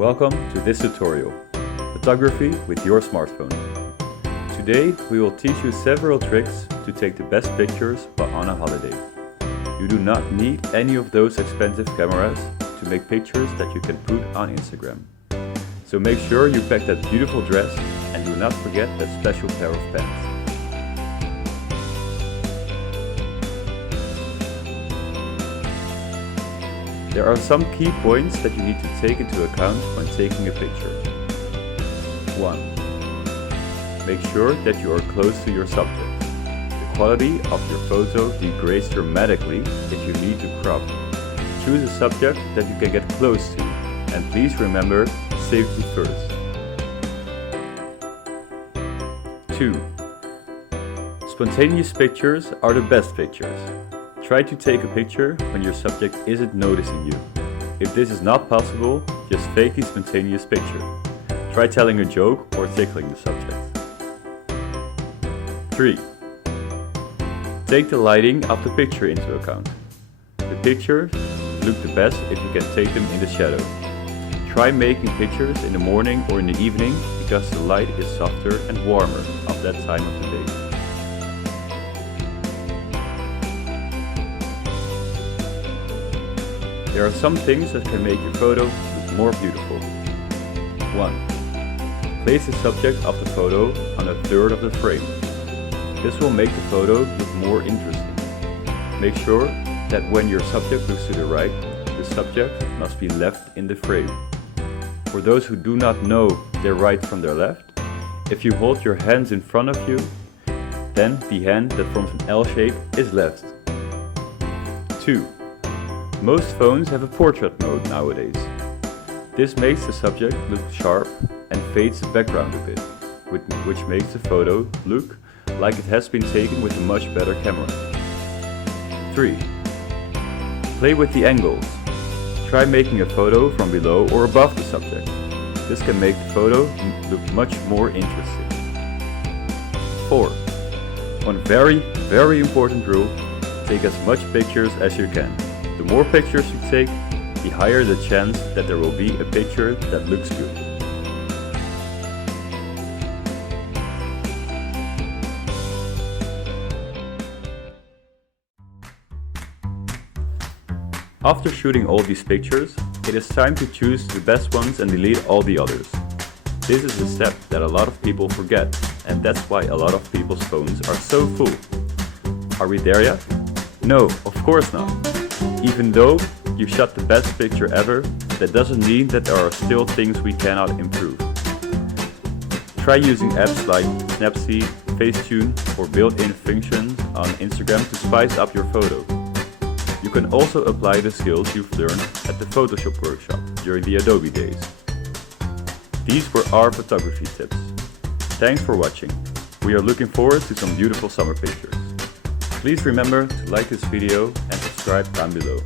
Welcome to this tutorial, Photography with your smartphone. Today we will teach you several tricks to take the best pictures while on a holiday. You do not need any of those expensive cameras to make pictures that you can put on Instagram. So make sure you pack that beautiful dress and do not forget that special pair of pants. There are some key points that you need to take into account when taking a picture. 1. Make sure that you are close to your subject. The quality of your photo degrades dramatically if you need to crop. Choose a subject that you can get close to, and please remember safety first. 2. Spontaneous pictures are the best pictures. Try to take a picture when your subject isn't noticing you. If this is not possible, just fake a spontaneous picture. Try telling a joke or tickling the subject. 3. Take the lighting of the picture into account. The pictures look the best if you can take them in the shadow. Try making pictures in the morning or in the evening because the light is softer and warmer at that time of the day. There are some things that can make your photo look more beautiful. 1. Place the subject of the photo on a third of the frame. This will make the photo look more interesting. Make sure that when your subject looks to the right, the subject must be left in the frame. For those who do not know their right from their left, if you hold your hands in front of you, then the hand that forms an L shape is left. 2. Most phones have a portrait mode nowadays. This makes the subject look sharp and fades the background a bit, which makes the photo look like it has been taken with a much better camera. 3. Play with the angles. Try making a photo from below or above the subject. This can make the photo look much more interesting. 4. One very important rule, take as much pictures as you can. The more pictures you take, the higher the chance that there will be a picture that looks good. After shooting all these pictures, it is time to choose the best ones and delete all the others. This is a step that a lot of people forget, and that's why a lot of people's phones are so full. Are we there yet? No, of course not. Even though you shot the best picture ever, that doesn't mean that there are still things we cannot improve. Try using apps like Snapseed, Facetune or built-in functions on Instagram to spice up your photo. You can also apply the skills you've learned at the Photoshop workshop during the Adobe days. These were our photography tips. Thanks for watching. We are looking forward to some beautiful summer pictures. Please remember to like this video and subscribe down below.